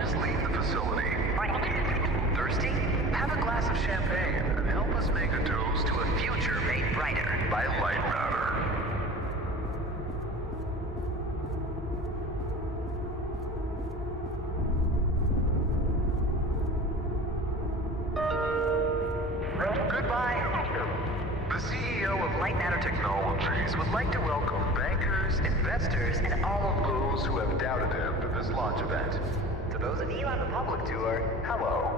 Just leave the facility. Thirsty? Have a glass of champagne and help us make a toast to a future made brighter by Lightmatter. Goodbye. The CEO of Lightmatter Technologies would like to welcome bankers, investors, and all of those who have doubted him to this launch event. To those of you on the public tour, hello.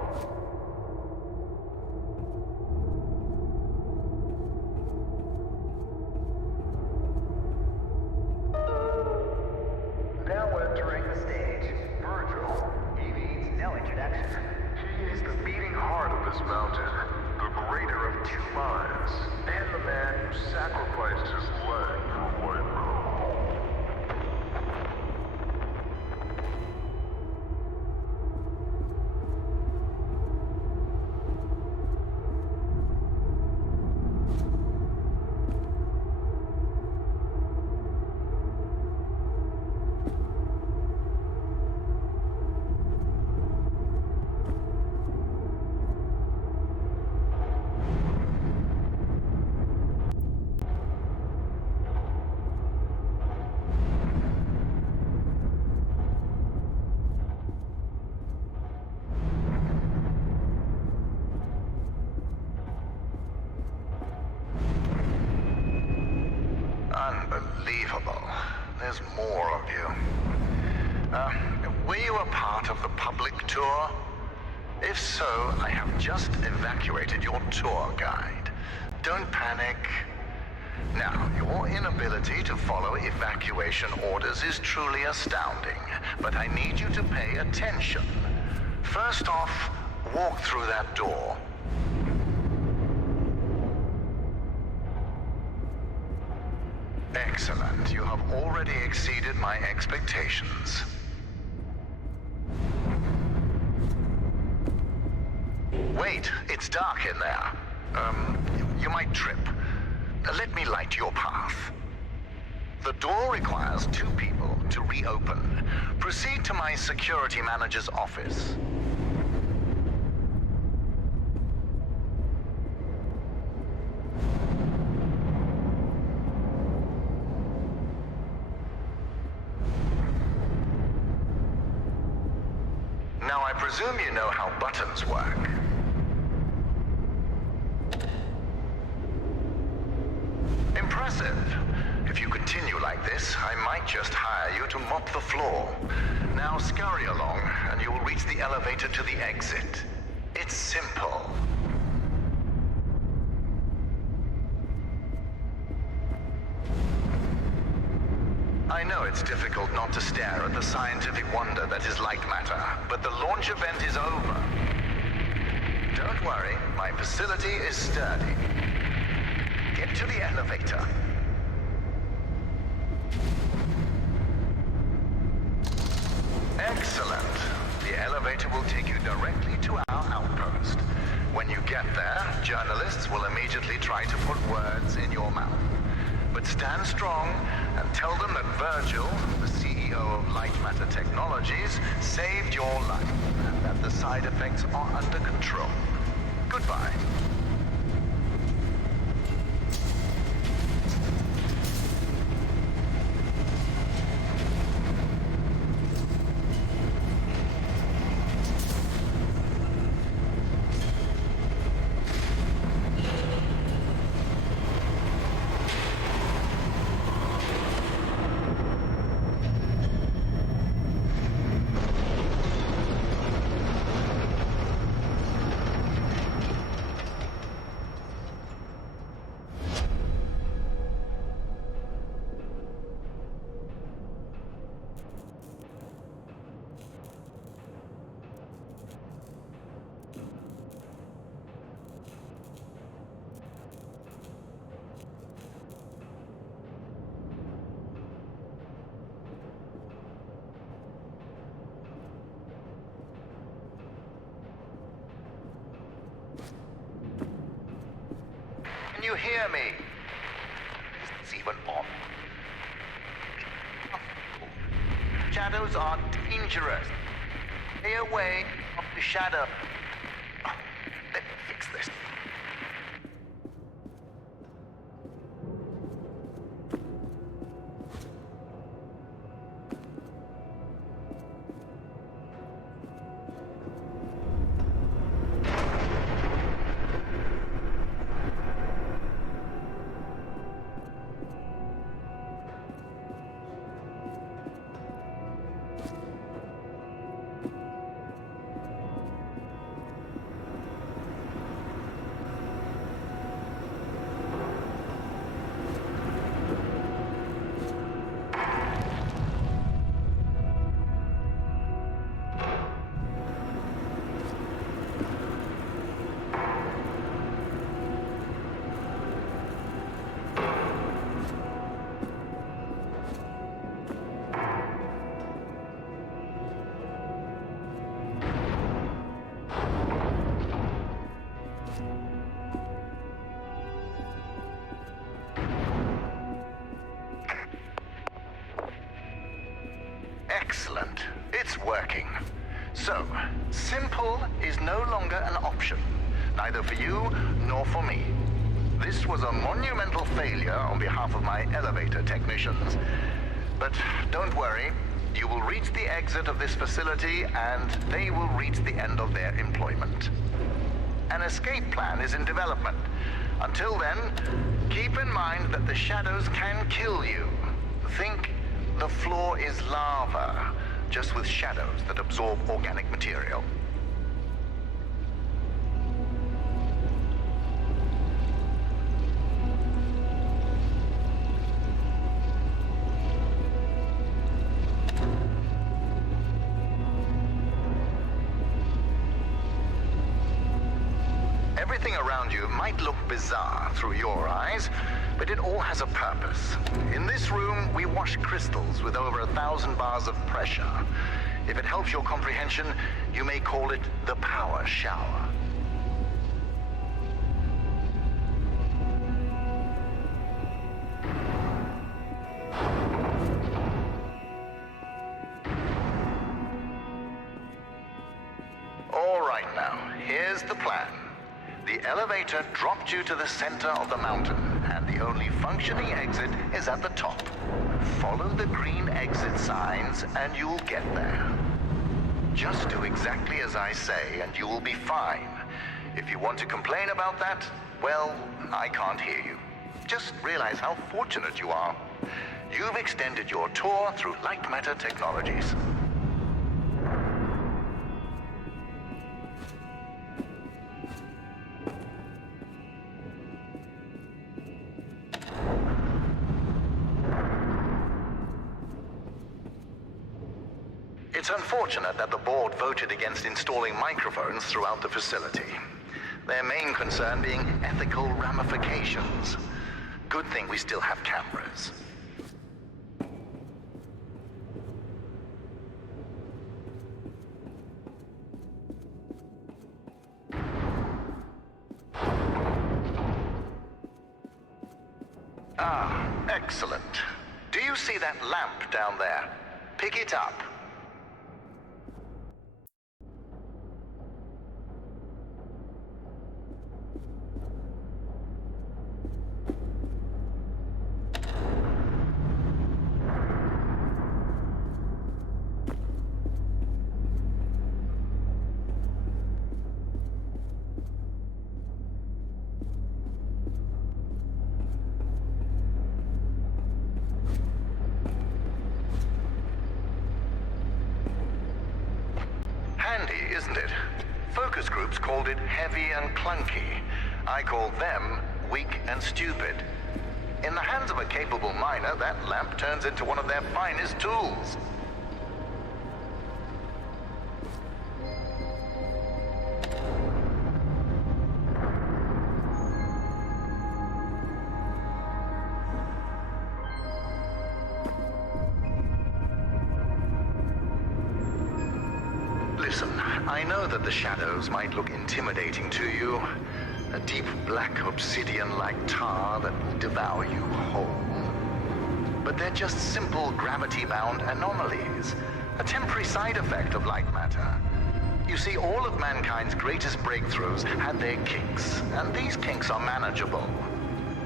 Now entering the stage, Virgil. He needs no introduction. He is the beating heart of this mountain, the greater of two minds, and the man who sacrificed his leg for White Room. Unbelievable. There's more of you. Were you a part of the public tour? If so, I have just evacuated your tour guide. Don't panic. Now, your inability to follow evacuation orders is truly astounding, but I need you to pay attention. First off, walk through that door. Excellent. You have already exceeded my expectations. Wait, it's dark in there. You might trip. Let me light your path. The door requires 2 people to reopen. Proceed to my security manager's office. Now, I presume you know how buttons work. Impressive. If you continue like this, I might just hire you to mop the floor. Now scurry along, and you will reach the elevator to the exit. It's simple. I know it's difficult not to stare at the scientific wonder that is Lightmatter, but the launch event is over. Don't worry, my facility is sturdy. Get to the elevator. Excellent. The elevator will take you directly to our outpost. When you get there, journalists will immediately try to put words in your mouth. But stand strong and tell them that Virgil, the CEO of Lightmatter Technologies, saved your life and that the side effects are under control. Goodbye. Can you hear me? It's even on. Shadows are dangerous. Stay away of the shadow. Let me fix this. Excellent. It's working. So, simple is no longer an option, neither for you nor for me. This was a monumental failure on behalf of my elevator technicians. But don't worry, you will reach the exit of this facility and they will reach the end of their employment. An escape plan is in development. Until then, keep in mind that the shadows can kill you. Think the floor is lava, just with shadows that absorb organic material. Everything around you might look bizarre through your eyes, but it all has a purpose. In this room, we wash crystals with over 1,000 bars of pressure. If it helps your comprehension, you may call it the power shower. All right now, here's the plan. The elevator dropped you to the center of the mountain, and the only functioning exit is at the top. Follow the green exit signs, and you'll get there. Just do exactly as I say, and you will be fine. If you want to complain about that, well, I can't hear you. Just realize how fortunate you are. You've extended your tour through Lightmatter technologies. It's unfortunate that the board voted against installing microphones throughout the facility. Their main concern being ethical ramifications. Good thing we still have cameras. Ah, excellent. Do you see that lamp down there? Pick it up. Isn't it? Focus groups called it heavy and clunky. I called them weak and stupid. In the hands of a capable miner, that lamp turns into one of their finest tools. Listen, I know that the shadows might look intimidating to you. A deep black obsidian-like tar that will devour you whole. But they're just simple gravity-bound anomalies. A temporary side effect of light matter. You see, all of mankind's greatest breakthroughs had their kinks, and these kinks are manageable.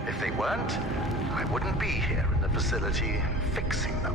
If they weren't, I wouldn't be here in the facility fixing them.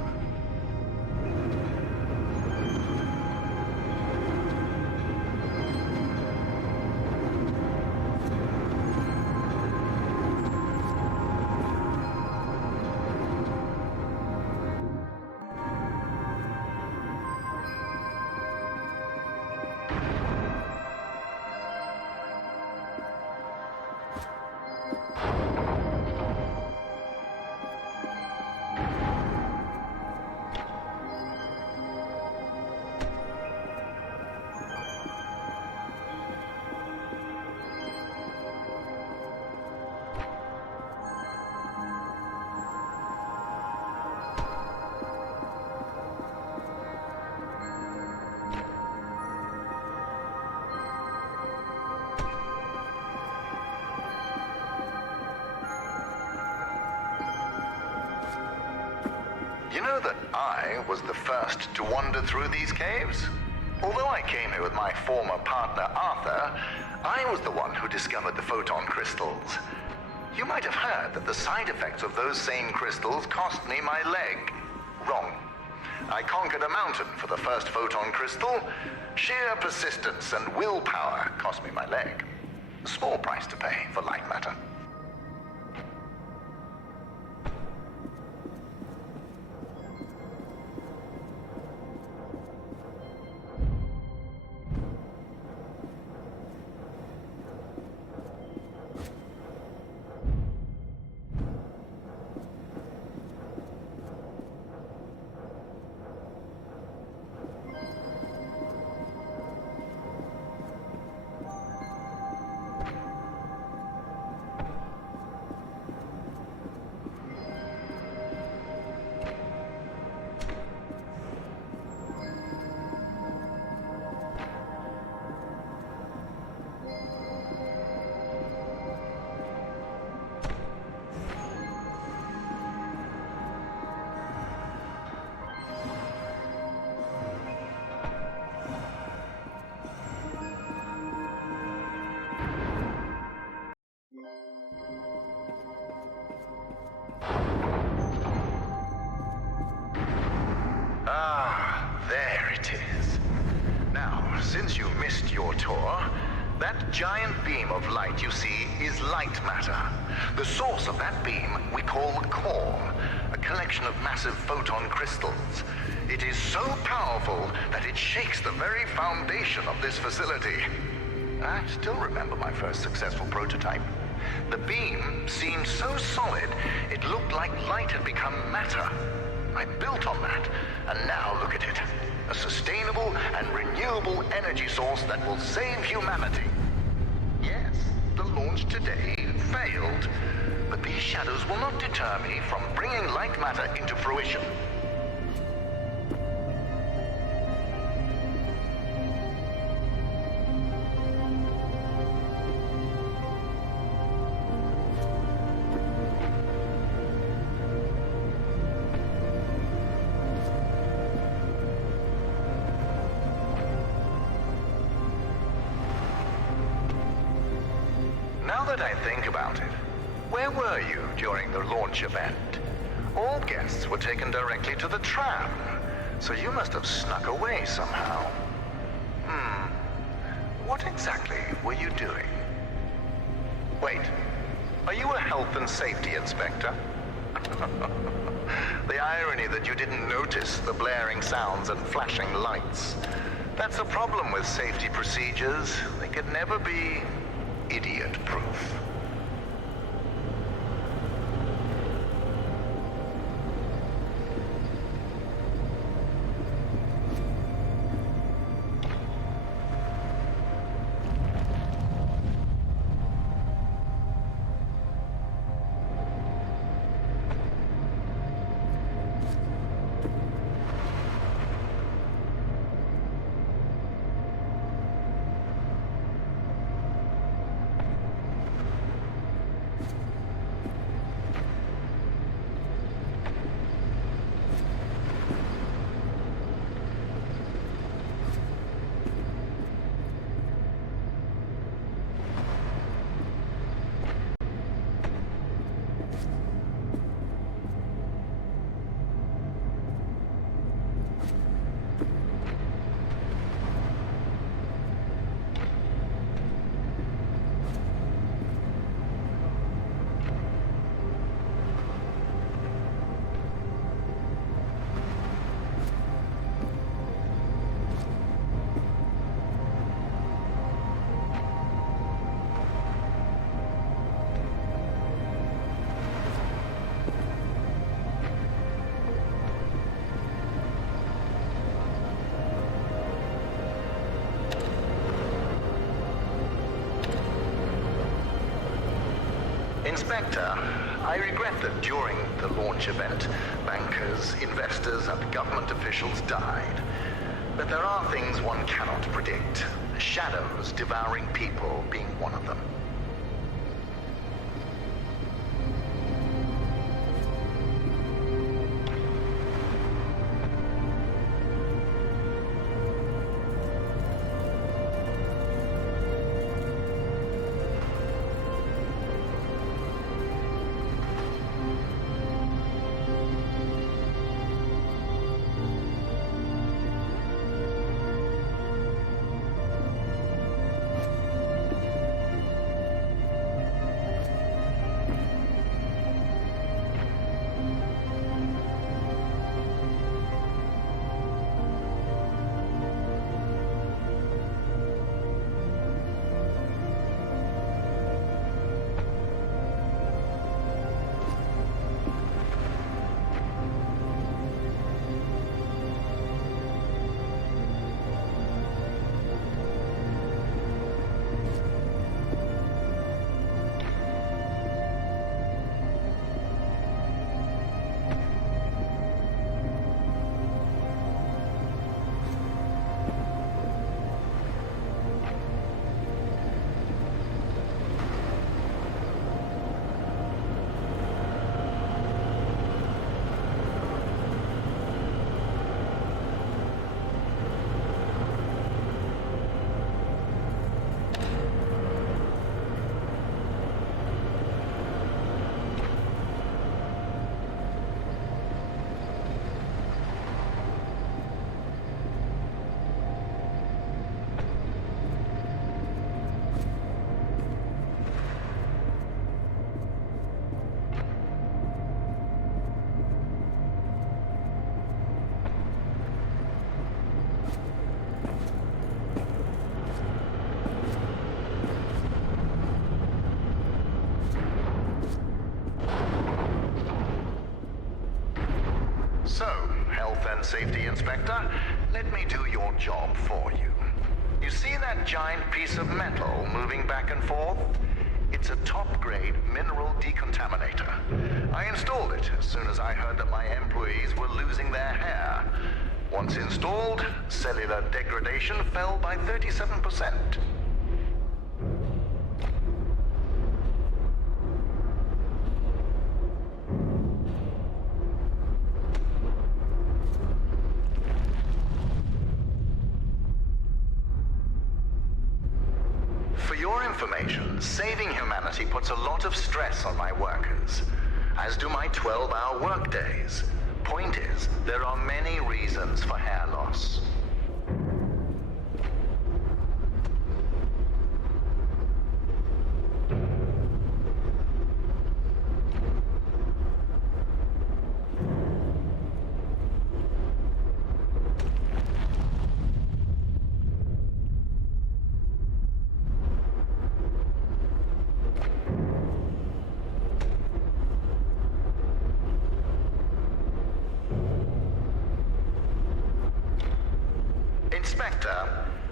You know that I was the first to wander through these caves? Although I came here with my former partner, Arthur, I was the one who discovered the photon crystals. You might have heard that the side effects of those same crystals cost me my leg. Wrong. I conquered a mountain for the first photon crystal. Sheer persistence and willpower cost me my leg. A small price to pay for Lightmatter. There it is. Now, since you missed your tour, that giant beam of light you see is Lightmatter. The source of that beam we call the core, a collection of massive photon crystals. It is so powerful that it shakes the very foundation of this facility. I still remember my first successful prototype. The beam seemed so solid, it looked like light had become matter. I built on that, and now look at it. A sustainable and renewable energy source that will save humanity. Yes, the launch today failed, but these shadows will not deter me from bringing Lightmatter into fruition. Now that I think about it, where were you during the launch event? All guests were taken directly to the tram, so you must have snuck away somehow. What exactly were you doing? Wait, are you a health and safety inspector? The irony that you didn't notice the blaring sounds and flashing lights. That's a problem with safety procedures. They could never be idiot-proof. Inspector, I regret that during the launch event, bankers, investors, and government officials died. But there are things one cannot predict. Shadows devouring people being one of them. Safety Inspector, let me do your job for you. You see that giant piece of metal moving back and forth? It's a top-grade mineral decontaminator. I installed it as soon as I heard that my employees were losing their hair. Once installed, cellular degradation fell by 37%. Saving humanity puts a lot of stress on my workers, as do my 12-hour workdays. Point is, there are many reasons for hair loss.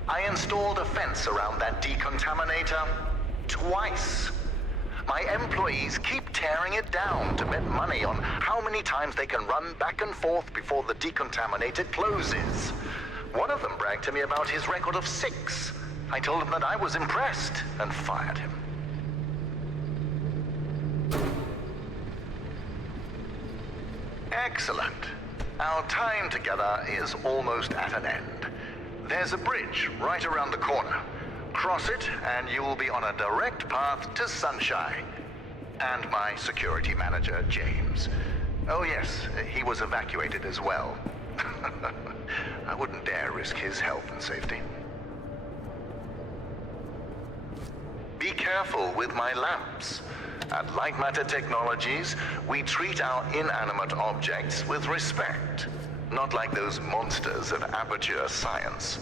I installed a fence around that decontaminator twice. My employees keep tearing it down to bet money on how many times they can run back and forth before the decontaminator closes. One of them bragged to me about his record of 6. I told him that I was impressed and fired him. Excellent. Our time together is almost at an end. There's a bridge right around the corner. Cross it, and you will be on a direct path to Sunshine. And my security manager, James. Oh yes, he was evacuated as well. I wouldn't dare risk his health and safety. Be careful with my lamps. At Lightmatter Technologies, we treat our inanimate objects with respect. Not like those monsters of aperture science.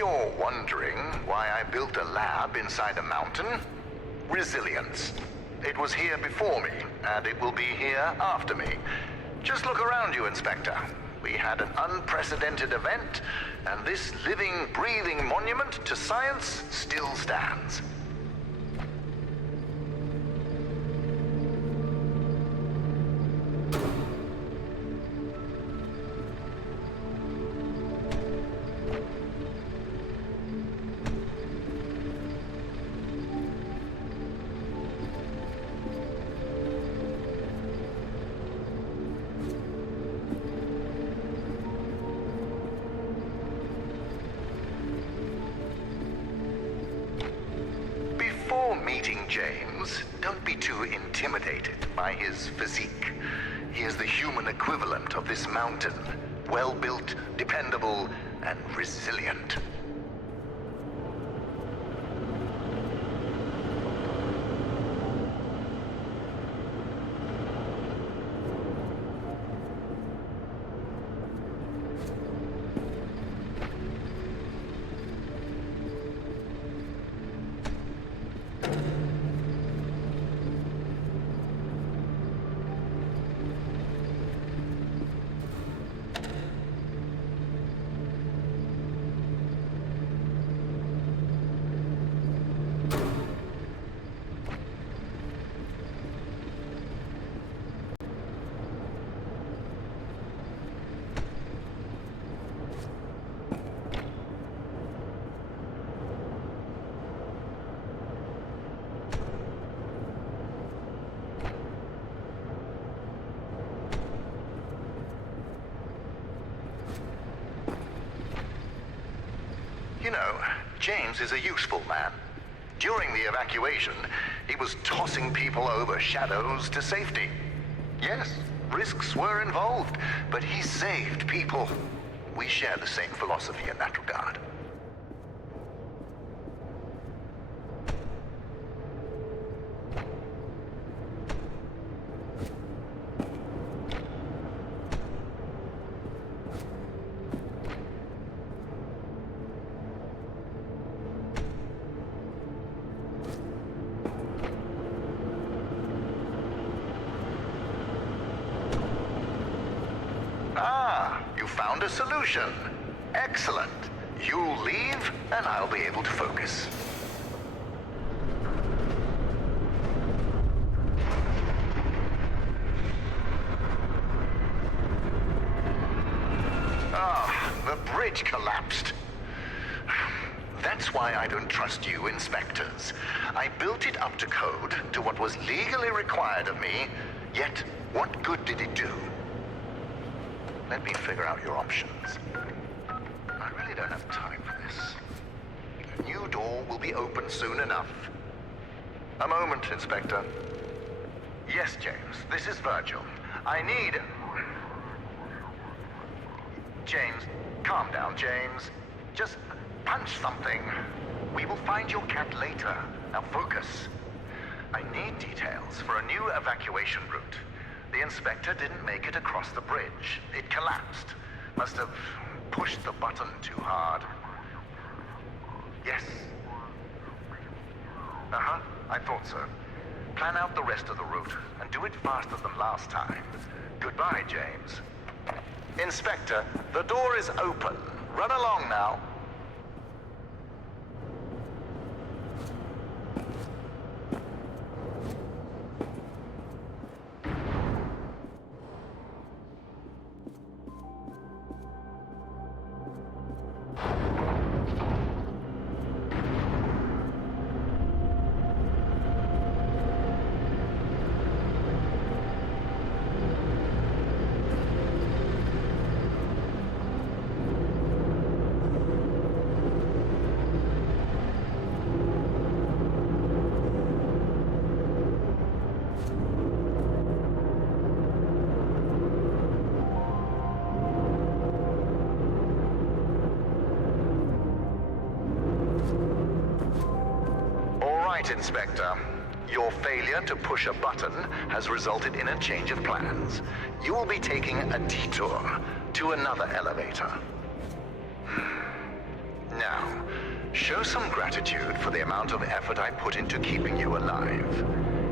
you're wondering why I built a lab inside a mountain, resilience. It was here before me, and it will be here after me. Just look around you, Inspector. We had an unprecedented event, and this living, breathing monument to science still stands. Meeting James, don't be too intimidated by his physique. He is the human equivalent of this mountain. Well-built, dependable, and resilient. You know, James is a useful man. During the evacuation, he was tossing people over shadows to safety. Yes, risks were involved, but he saved people. We share the same philosophy in that regard. You found a solution. Excellent. You'll leave, and I'll be able to focus. The bridge collapsed. That's why I don't trust you, inspectors. I built it up to code, to what was legally required of me, yet what good did it do? Let me figure out your options. I really don't have time for this. The new door will be open soon enough. A moment, Inspector. Yes, James, this is Virgil. I need... James, calm down, James. Just punch something. We will find your cat later. Now focus. I need details for a new evacuation route. The inspector didn't make it across the bridge. It collapsed. Must have pushed the button too hard. Yes. I thought so. Plan out the rest of the route, and do it faster than last time. Goodbye, James. Inspector, the door is open. Run along now. Inspector, your failure to push a button has resulted in a change of plans. You will be taking a detour to another elevator. Now, show some gratitude for the amount of effort I put into keeping you alive.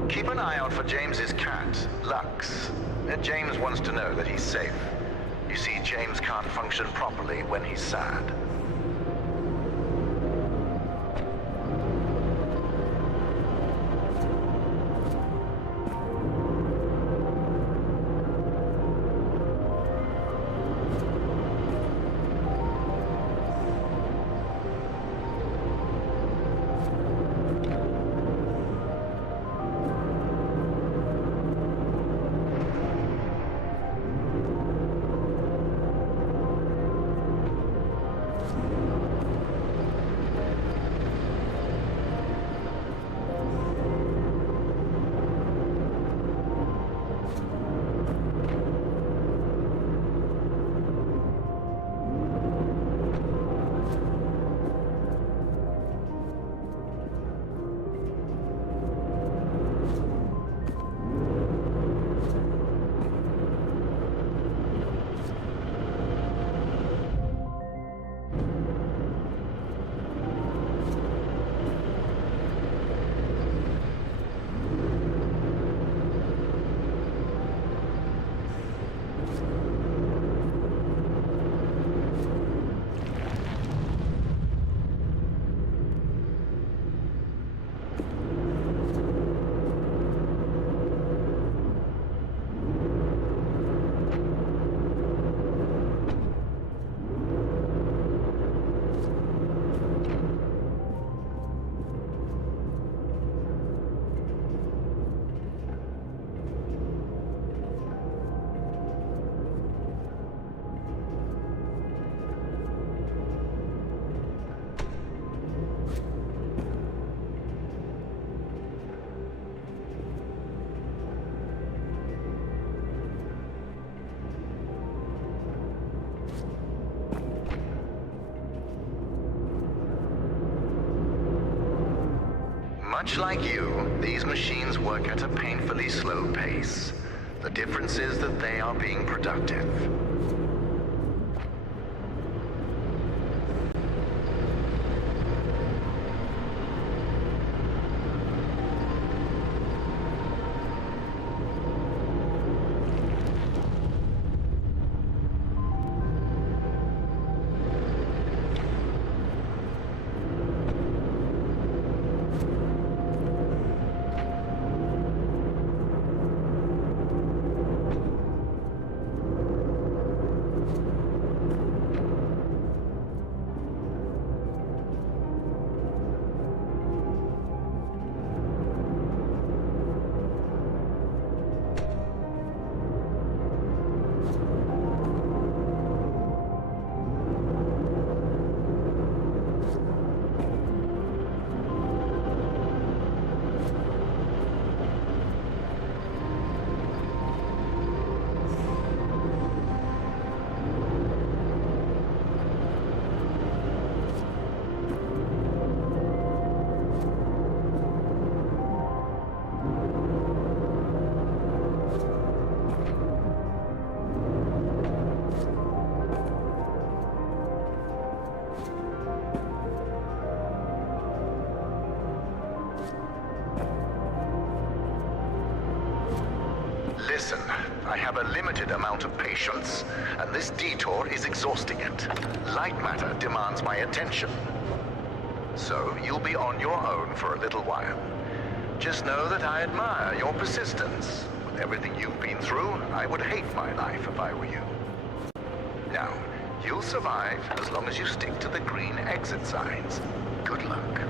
Keep an eye out for James's cat, Lux. James wants to know that he's safe. You see, James can't function properly when he's sad. Much like you, these machines work at a painfully slow pace. The difference is that they are being productive. Listen, I have a limited amount of patience, and this detour is exhausting it. Lightmatter demands my attention. So, you'll be on your own for a little while. Just know that I admire your persistence. With everything you've been through, I would hate my life if I were you. Now, you'll survive as long as you stick to the green exit signs. Good luck.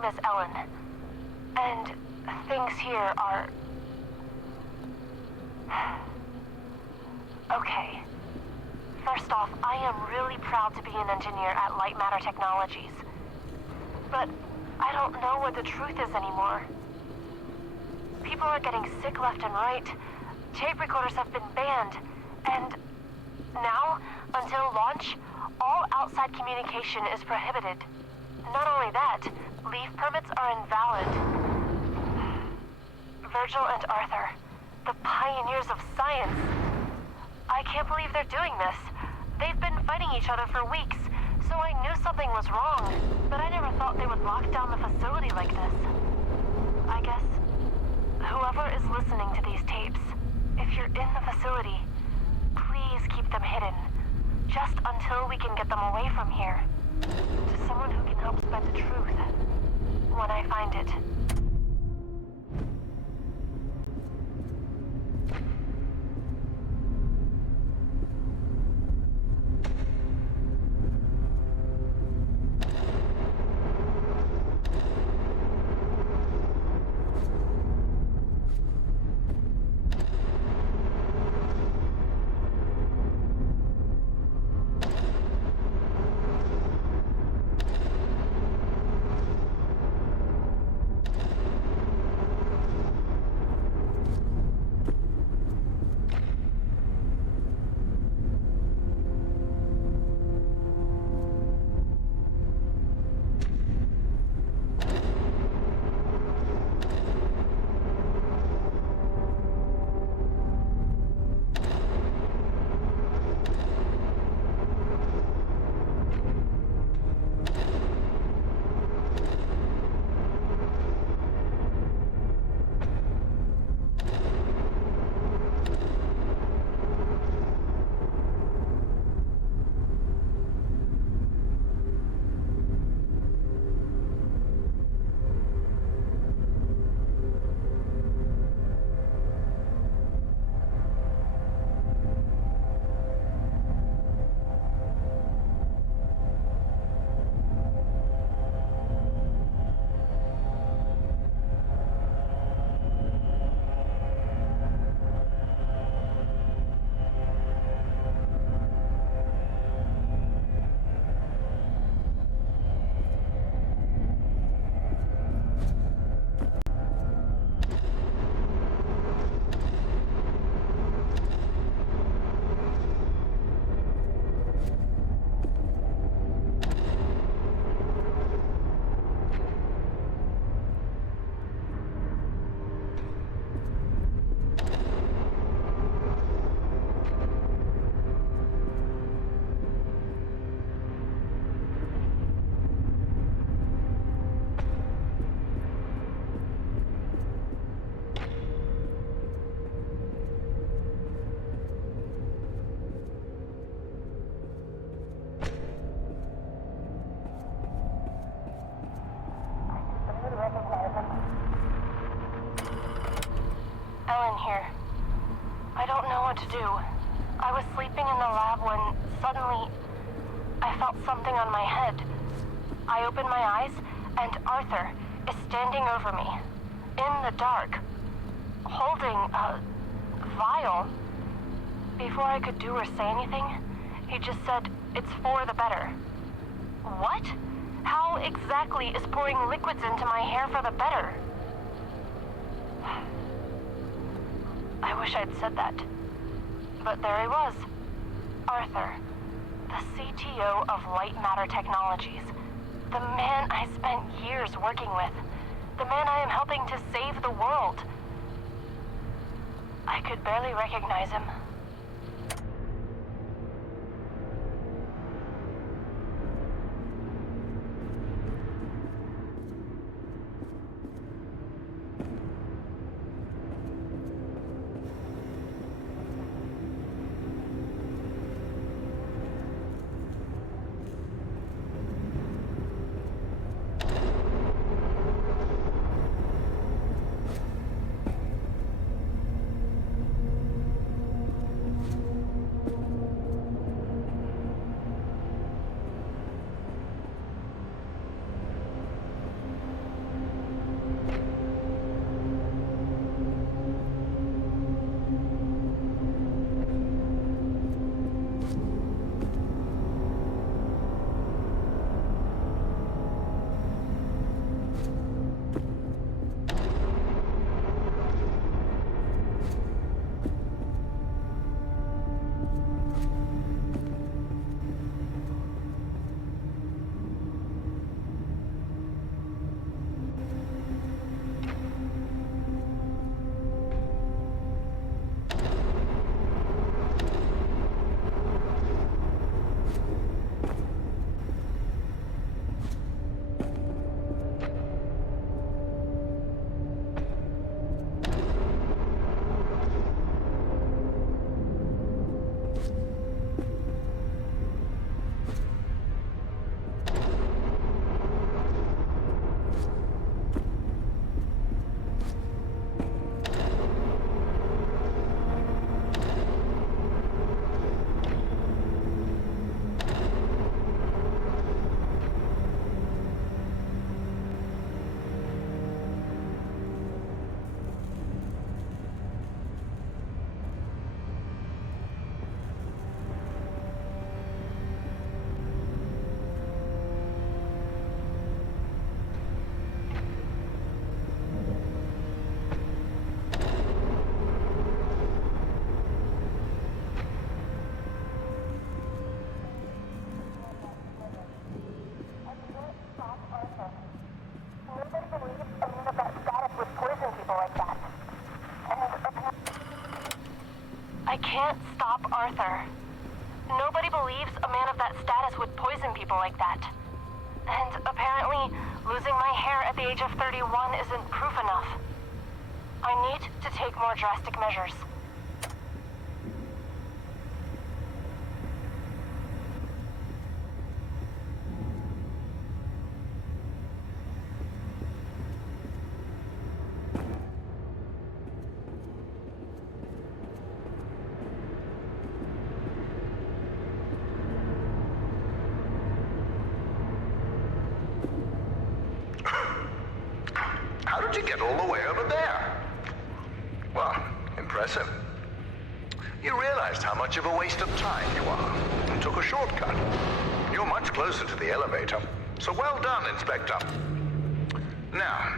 name is Ellen, and things here are... Okay. First off, I am really proud to be an engineer at Lightmatter Technologies. But I don't know what the truth is anymore. People are getting sick left and right. Tape recorders have been banned, and now, until launch, all outside communication is prohibited. Not only that, leave permits are invalid. Virgil and Arthur, the pioneers of science. I can't believe they're doing this. They've been fighting each other for weeks, so I knew something was wrong, but I never thought they would lock down the facility like this. I guess whoever is listening to these tapes, if you're in the facility, please keep them hidden, just until we can get them away from here, to someone who can help spread the truth, when I find it. Ellen here. I don't know what to do. I was sleeping in the lab when suddenly I felt something on my head. I opened my eyes and Arthur is standing over me, in the dark, holding a vial. Before I could do or say anything, he just said, "It's for the better." What? How exactly is pouring liquids into my hair for the better? I wish I'd said that. But there he was. Arthur, the CTO of Lightmatter Technologies. The man I spent years working with. The man I am helping to save the world. I could barely recognize him. can't stop Arthur. Nobody believes a man of that status would poison people like that. And apparently, losing my hair at the age of 31 isn't proof enough. I need to take more drastic measures. How did you get all the way over there? Well, impressive. You realized how much of a waste of time you are and took a shortcut. You're much closer to the elevator, so well done, Inspector. Now,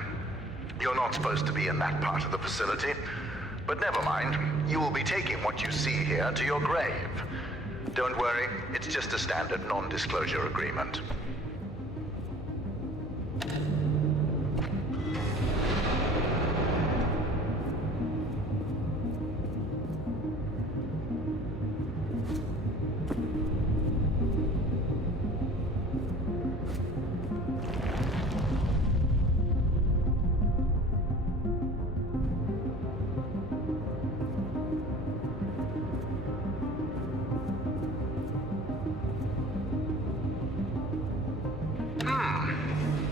you're not supposed to be in that part of the facility, but never mind. You will be taking what you see here to your grave. Don't worry, it's just a standard non-disclosure agreement.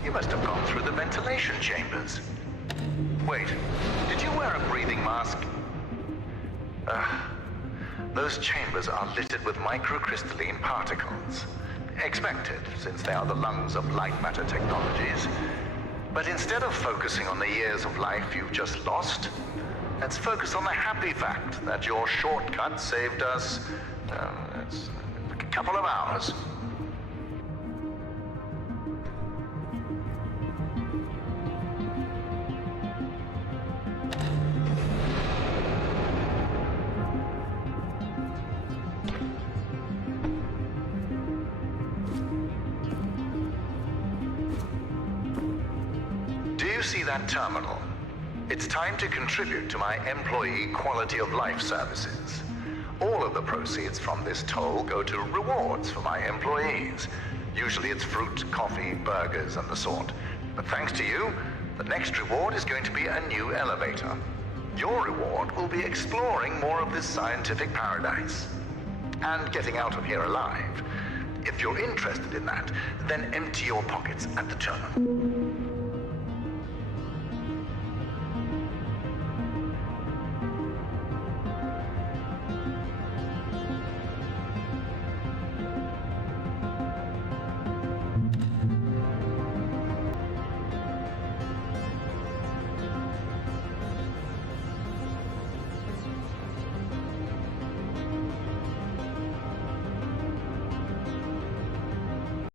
You must have gone through the ventilation chambers. Wait, did you wear a breathing mask? Those chambers are littered with microcrystalline particles. Expected, since they are the lungs of Lightmatter technologies. But instead of focusing on the years of life you've just lost, let's focus on the happy fact that your shortcut saved us, a couple of hours. You see that terminal? It's time to contribute to my employee quality of life services. All of the proceeds from this toll go to rewards for my employees. Usually it's fruit, coffee, burgers, and the sort. But thanks to you, the next reward is going to be a new elevator. Your reward will be exploring more of this scientific paradise. And getting out of here alive. If you're interested in that, then empty your pockets at the terminal.